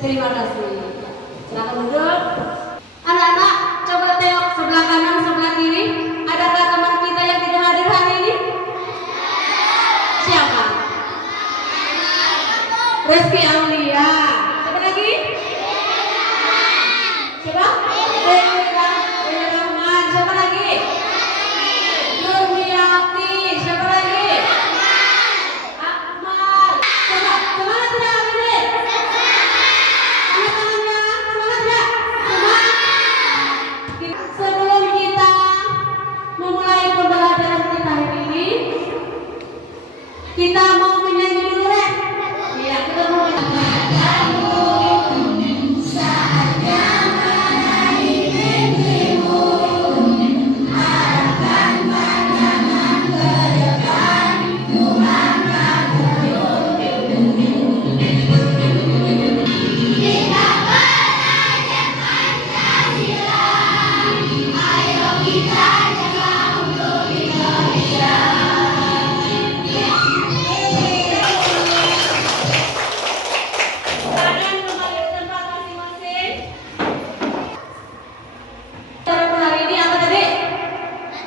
Terima kasih. Silakan duduk. Anak-anak, coba tengok sebelah kanan, sebelah kiri. Adakah teman kita yang tidak hadir hari ini? Siapa? Reski Aulia. Siapa lagi? Siapa? Rahman. Siapa lagi? Nurmiati. Siapa lagi? Akmal. Coba, semangat tidak hari ini? Angkat tangannya, semangat ya? Semangat. Sebelum kita memulai pembelajaran kita hari ini, kita mau menyanyi dulu ya? Iya, kita mau menyanyi.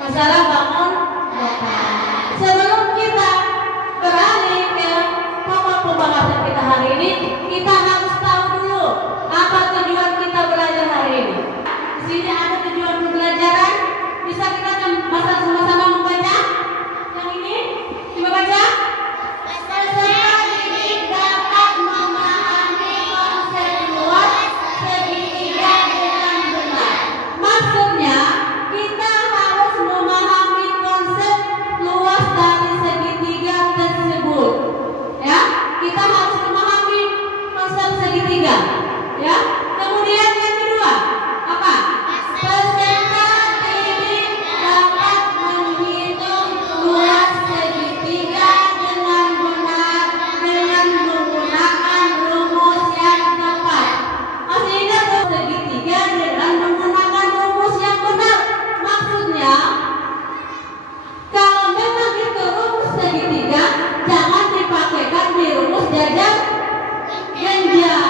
Masalah bangun kota. Sebelum kita beralih ke pokok pembahasan kita hari ini, kita harus tahu dulu apa tujuan kita belajar hari ini. Di sini ada tujuan pembelajaran. Bisa kita sama-sama membaca? Yang ini, coba baca. Peserta didik dapat memahami konsep luas segitiga dengan benar. Maksudnya, kita harus memahami konsep luas dari segitiga tersebut. Ya, kita harus memahami konsep segitiga. Ya, kemudian yang kedua apa? Peserta didik dapat menghitung luas segitiga dengan benar dengan menggunakan rumus yang tepat. Masih ingat tuh segitiga dengan menggunakan rumus yang benar? Maksudnya, kalau memang itu rumus segitiga, jangan dipakaikan di rumus jajar ganjil.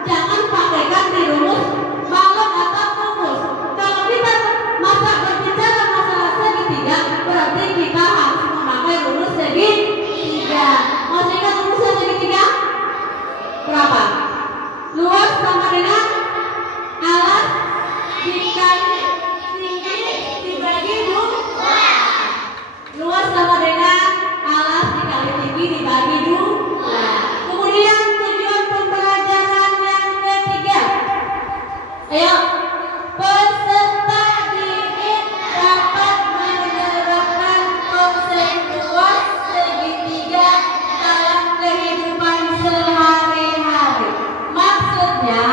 Jangan pakaikan di rumus balok atau kubus. Kalau kita berbicara masalah segitiga, berarti kita harus memakai rumus segitiga. Masih ingat rumusnya segitiga? Berapa? Luas sama dengan alas dikali tinggi dibagi 2. Luas sama dengan alas dikali tinggi dibagi 2. Kemudian tujuan pembelajaran yang ketiga. Ayo, peserta didik dapat menerapkan konsep luas segitiga dalam kehidupan sehari-hari. Maksudnya,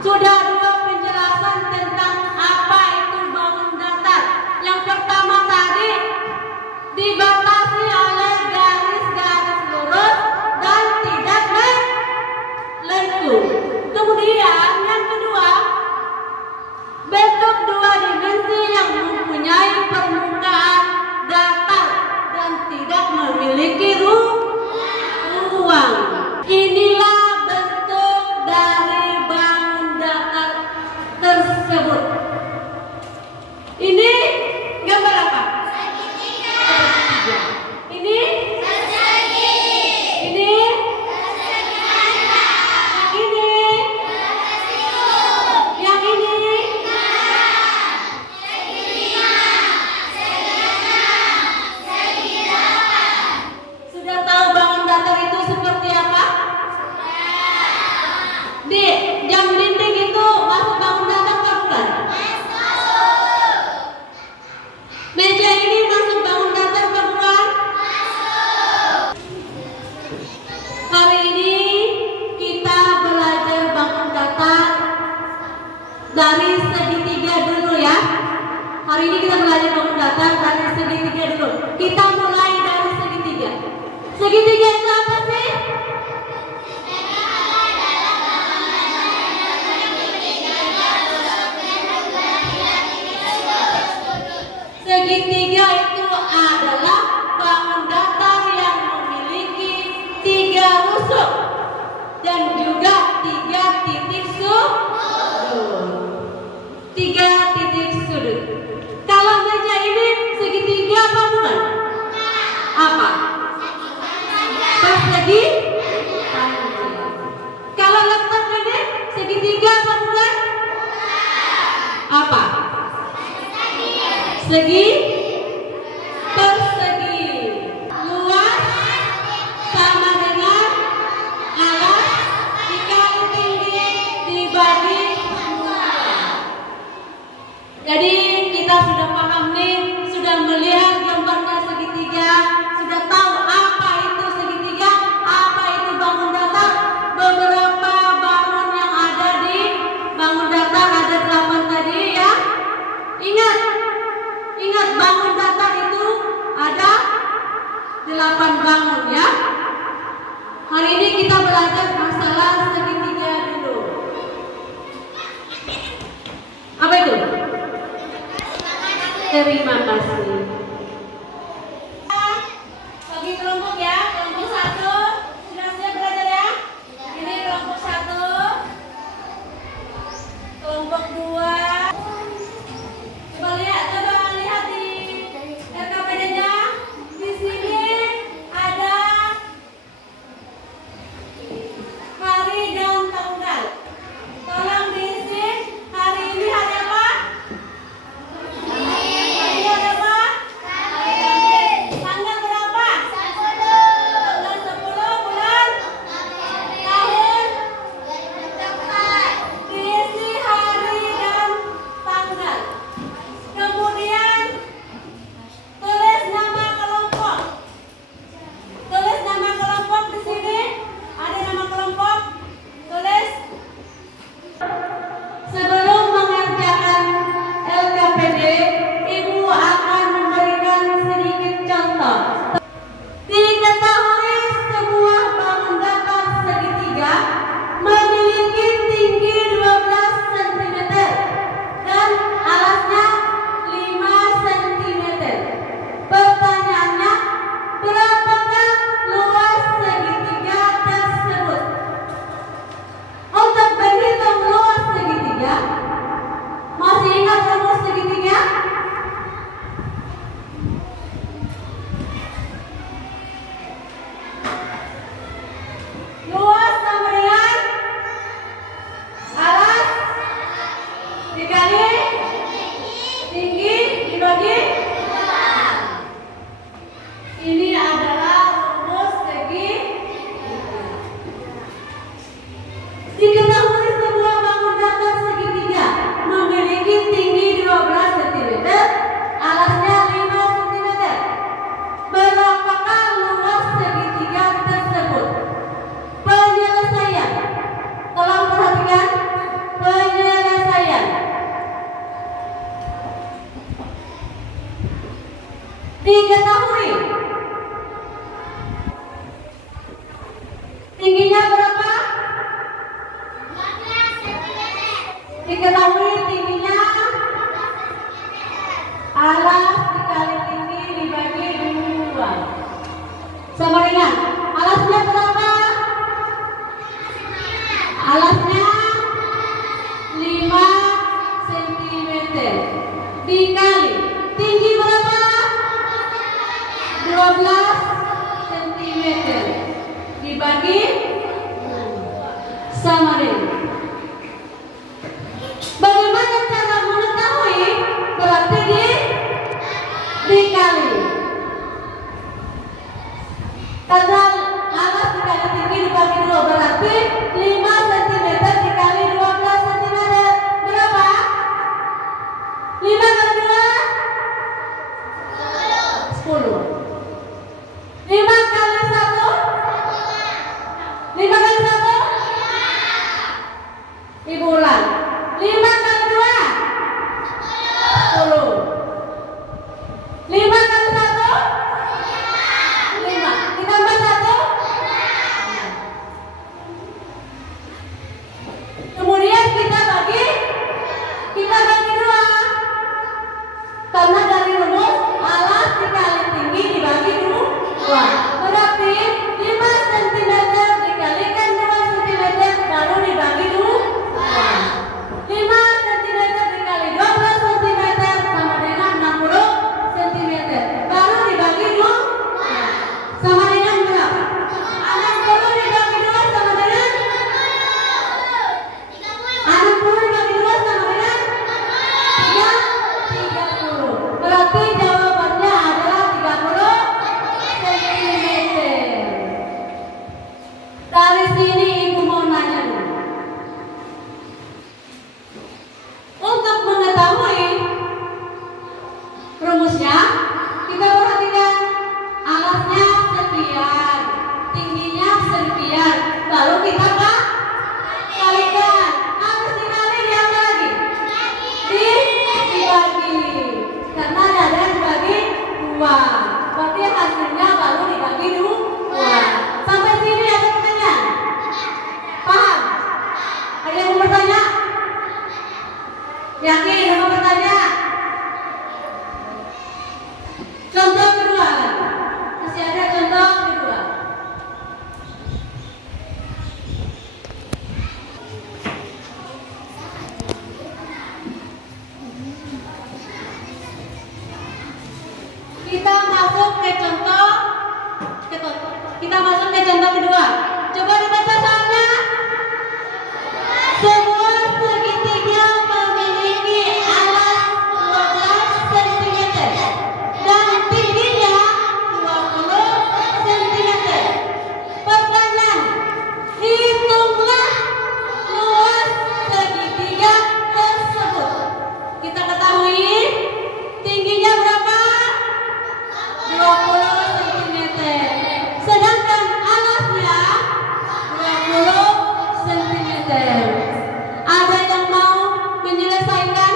Sudah dua penjelasan tentang apa itu bangun datar. Yang pertama tadi dibatasi oleh garis-garis lurus dan tidak melengkung. Kemudian yang kedua, bentuk dua dimensi yang mempunyai permukaan datar dan tidak memiliki ruang. Inilah bentuk dari bangun datar tersebut. Ini gambar apa? Segitiga. Ini persegi. Ini persegi ganda. Yang ini persegi lurus. Yang ini segi lima, segi enam, segi delapan. Sudah tahu bangun datar itu seperti apa? Di jam dinding itu masuk bangun datar apa bukan? Masuk. Meja ini masuk bangun datar apa bukan? Masuk. Hari ini kita belajar bangun datar dari segitiga dulu ya. Hari ini kita belajar bangun datar dari segitiga dulu. Kita mulai dari segitiga. Segitiga itu apa sih? Segitiga itu adalah bangun datar yang memiliki tiga rusuk dan juga tiga titik sudut. Tiga titik sudut. Kalau meja ini segitiga apa bukan? Apa? Persegi panjang. Kalau laptop ini segitiga apa bukan? Apa? Segi persegi. Luas sama dengan alas dikali tinggi dibagi dua. Jadi kita sudah paham nih, sudah melihat gambarnya segitiga, sudah tahu apa itu segitiga, apa itu bangun datar. Beberapa bangun yang ada di bangun datar ada 8 tadi ya. Ingat bangun datar itu ada 8 bangun ya. Hari ini kita belajar masalah segitiga dulu. Apa itu? Terima kasih. Bagi kelompok ya, kelompok 1 sudah siap belajar ya? Ini kelompok 1, kelompok 2. Coba lihat di RKPD-nya. Di sini ada hari dan tanggal. Tolong diisi hari ini hari apa? Hari ada apa? Diketahui tingginya alas dikali tinggi dibagi 2. Sama dengan alasnya berapa? Alasnya 5 cm dikali tinggi berapa? 12 cm dibagi sama dengan. Bagaimana cara mengetahui? Berarti dikali. Karena alas dikali tinggi dibagi 2 berarti 5 cm dikali 12 cm berapa? 5 kali 2 10. 5 kali 1 5 kali 1 Ibu ulang. 5 kali 2 10. 5 kali 1 5. Ditambah 1 kemudian kita bagi 2. Karena dari rumus alas dikali tinggi dibagi 2 berarti 5 cm dikalikan 2 cm baru dibagi 2. 5 cm dikali 12 cm sama dengan 60 cm baru dibagi 2 sama dengan berapa? 60 dibagi 2 sama dengan 60 dibagi 2 sama dengan 30. Berarti jawabannya adalah 30 cm. Dari sini ibu mau nanya dulu. Untuk mengetahui rumusnya, kita perhatikan alasnya sekian, tingginya sekian, lalu kita kalikan. Habis dikali diapa lagi? Dibagi. Karena ada dibagi 2, berarti hasilnya baru dibagi 2. Sampai sini ada pertanyaan? Paham? Ada yang mau bertanya? Yakin mau bertanya? Contoh kedua lagi. Masih ada contoh kedua. Kita masuk ke contoh kedua. Coba dibaca soalnya. Sebuah segitiga memiliki alas 12 cm dan tingginya 20 cm. Pertanyaan, hitunglah luas segitiga tersebut. Kita ketahui tingginya berapa? 20 cm. Sedangkan alasnya 20 cm. Ada yang mau menyelesaikan?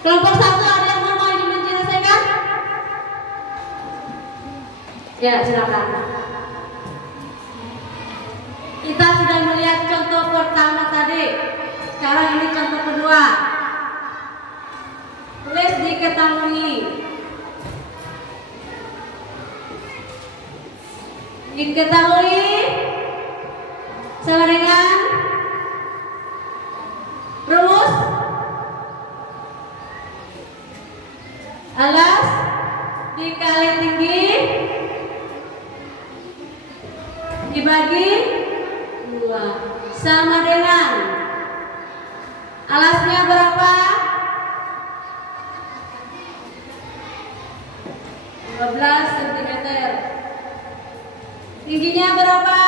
Kelompok 1 ada yang mau menyelesaikan? Ya, silakan. Kita sudah melihat contoh pertama tadi. Sekarang ini contoh kedua. Tulis diketahui. Diketahui sama dengan rumus alas dikali tinggi dibagi 2 sama dengan alasnya berapa? 12 cm. Tingginya berapa?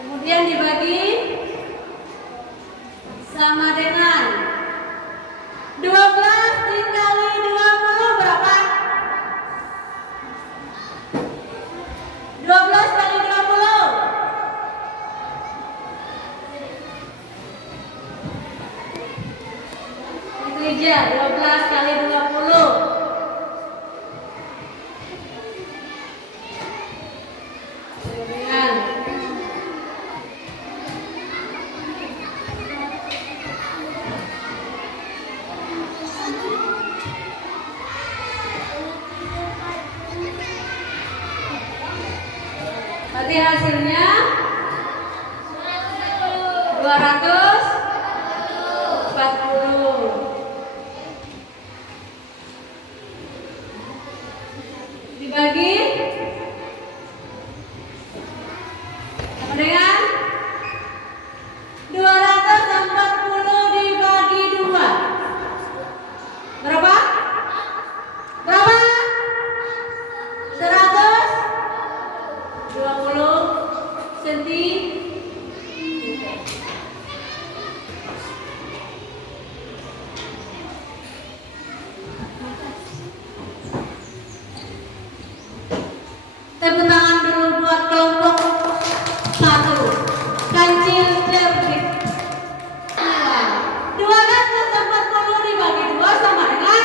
Kemudian dibagi sama dengan 12 dikali 20 berapa? 12 kali 20 itu aja, 12 kali 20 dengan Berarti hasilnya 240. Dibagi sama dengan 240 dibagi 2. Berapa? Berapa? 120 cm. Tepuk tangan dulu buat kelompok 1. Kancil cerdik. 240 dibagi 2 sama dengan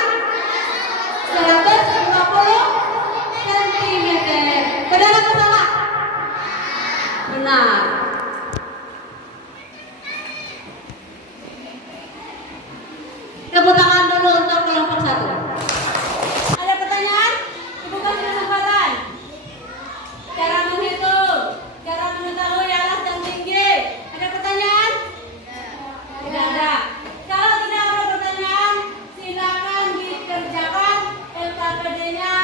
120 cm. Benar atau salah? Benar. Tepuk tangan dulu untuk kelompok 1. Ada pertanyaan? Ibu kasih kesempatan. Cara menghitung, cara mengetahui alas dan tinggi. Ada pertanyaan? Tidak ada. Kalau tidak ada pertanyaan, silakan dikerjakan LKPD-nya.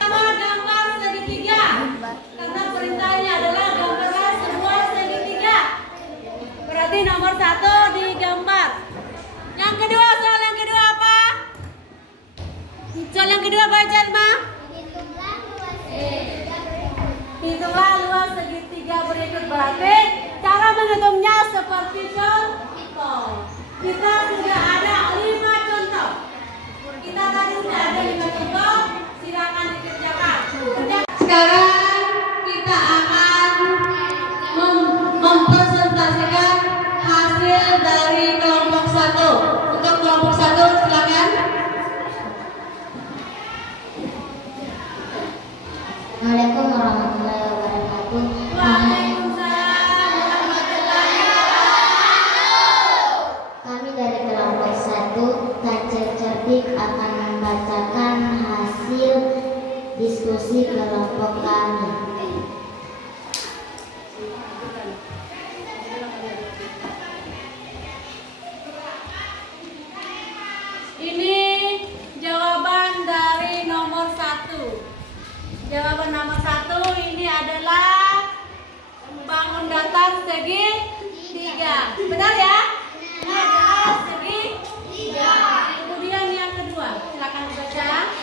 Sama gambar segitiga. Karena perintahnya adalah gambarkan sebuah segitiga. Berarti nomor 1 digambar. Yang kedua, soal yang kedua apa? Soal yang kedua baca, Ma. Hitunglah luas segitiga berikut. Berarti cara menghitungnya seperti contoh. Kita sudah ada 5 contoh. Kita tadi sudah ada 5 contoh. Silakan dikerjakan. Sekarang kita akan mempresentasikan hasil dari kelompok 1. Untuk kelompok 1 silakan. Assalamualaikum warahmatullahi wabarakatuh. Waalaikumsalam warahmatullahi wabarakatuh. Kami dari kelompok 1 Kancil Cerdik akan membacakan hasil diskusi kelompok kami. Ini jawaban dari nomor 1. Jawaban nomor 1 ini adalah bangun datar segitiga. Benar ya? Ini adalah segitiga. Kemudian yang kedua, silakan baca.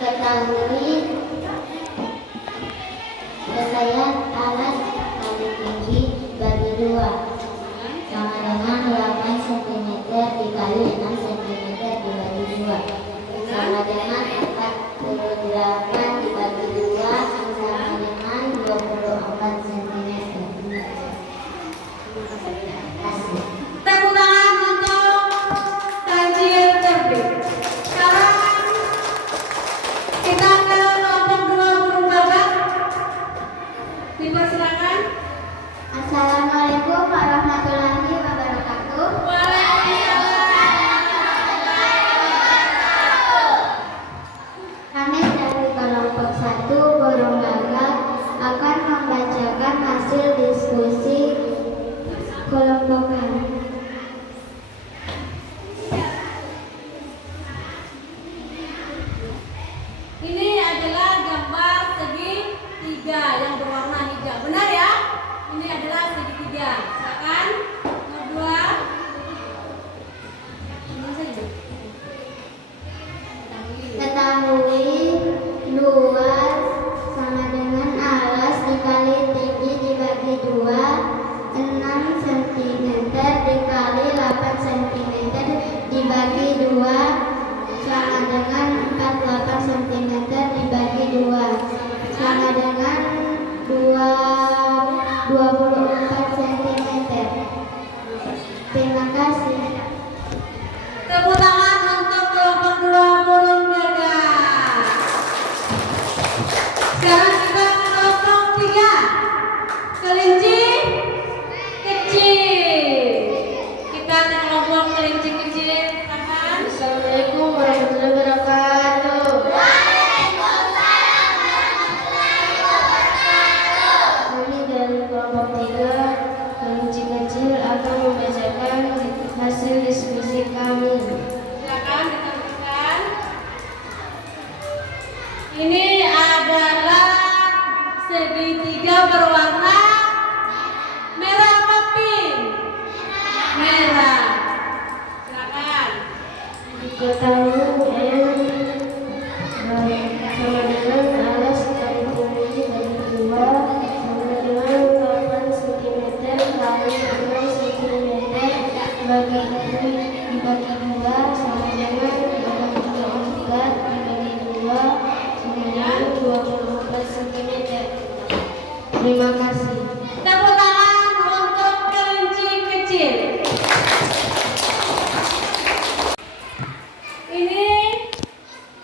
Ketahui kesayaan alas kali tinggi bagi 2 sama dengan 8 cm dikali 6 cm dibagi 2 sama dengan 48 dibagi 2 sama dengan 24 cm. Hasil. Tepuk tangan untuk Kancil Cerdik. Sekarang kita ke kelompok 2 burung gagak. Dipersilakan. Assalamualaikum warahmatullahi wabarakatuh. Kami dari kelompok 1 burung gagak akan membacakan hasil diskusi kelompok kami. Ini adalah gambar segitiga yang berwarna hijau. Benar ya? Ini adalah segitiga. Silakan. Nomor 2. Ini saja. Ketahui luas sama dengan alas dikali tinggi dibagi 2 6 cm dikali 8 cm dibagi 2 sama dengan 48 cm dibagi 2 sama dengan 24 cm. Terima kasih. Tepuk tangan untuk kelompok 2 burung gagak. Sekarang kita ke kelompok 3. Kelinci kecil. Kita ke kelompok kelinci kecil. Silakan. Assalamualaikum warahmatullahi wabarakatuh. Ini adalah segitiga berwarna merah apa pink? Merah. Silakan. Diketahui sama dengan alas dari bumi dari 2 sama dengan 8 cm kali 6 cm dibagi 2 sama dengan 24 dibagi 2 sama dengan 24 cm. Terima kasih. Tepuk tangan untuk kelinci kecil. Ini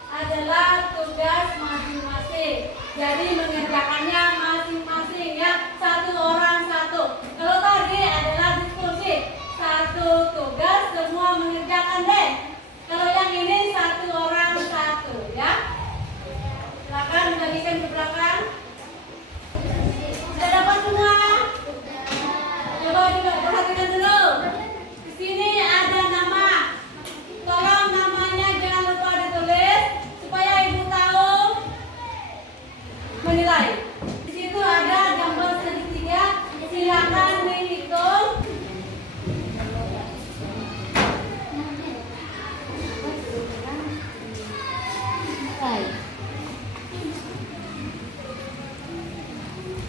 adalah tugas masing-masing. Jadi mengerjakannya masing-masing ya. Satu orang satu. Kalau tadi adalah diskusi, satu tugas semua mengerjakan deh. Kalau yang ini satu orang satu ya. Silakan bagikan ke belakang. Sudah dapat semua? Coba juga perhatikan dulu. Di sini ada nama. Tolong namanya jangan lupa ditulis supaya ibu tahu menilai. Di situ ada gambar segitiga. Silakan dihitung.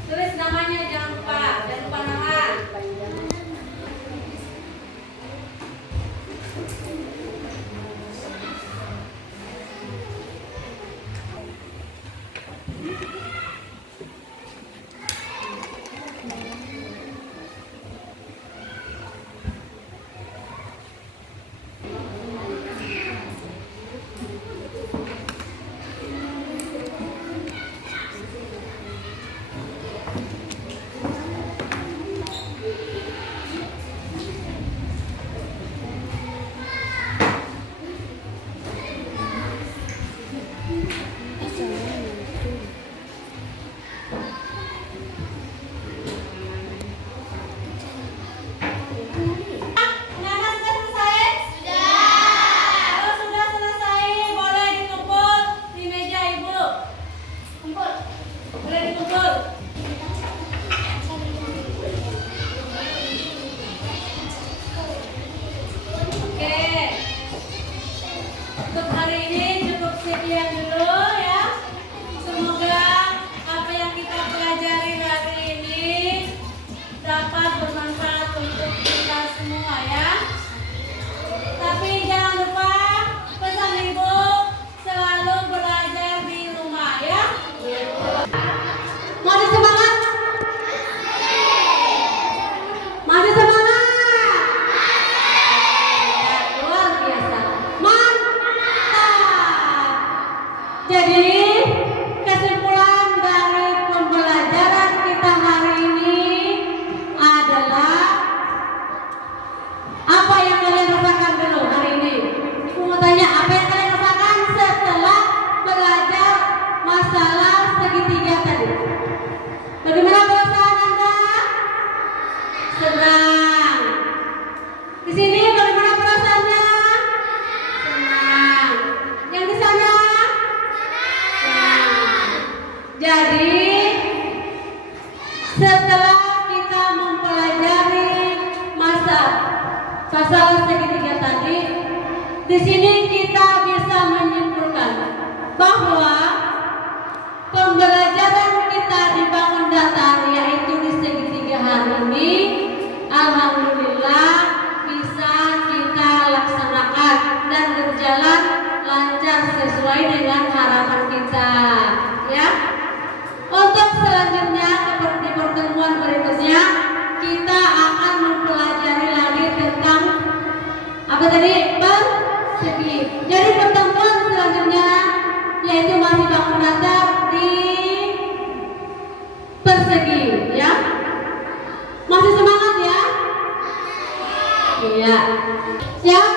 Tulis namanya jangan lupa nama. Nana sudah selesai? Sudah. Kalau sudah selesai boleh dikumpul di meja ibu. Kumpul. Boleh dikumpul. Oke. Untuk hari ini cukup sekian dulu ya. Semoga apa yang kita pelajari hari ini dapat bermanfaat untuk kita semua ya. Tapi jangan lupa pesan ibu selalu belajar di rumah ya. Masih semangat? Masih semangat? Ya, luar biasa. Mantap. Jadi kesimpulan dari pembelajaran kita hari ini adalah apa yang kalian rasakan dulu hari ini? Aku mau tanya, apa yang kalian rasakan setelah belajar masalah segitiga tadi? Bagaimana perasaan Anda? Senang. Di sini bagaimana perasaannya? Senang. Yang di sana? Senang. Jadi setelah kita mempelajari masalah segitiga tadi, di sini kita bisa menyimpulkan bahwa pembelajaran kita di bangun datar yaitu di segitiga hari ini, alhamdulillah bisa kita laksanakan dan berjalan lancar sesuai dengan harapan kita ya. Untuk selanjutnya di pertemuan berikutnya kita akan mempelajari lagi tentang apa tadi? Persegi. Jadi pertemuan selanjutnya yaitu masih bangun datar di persegi ya. Masih semangat ya? Iya. Siap?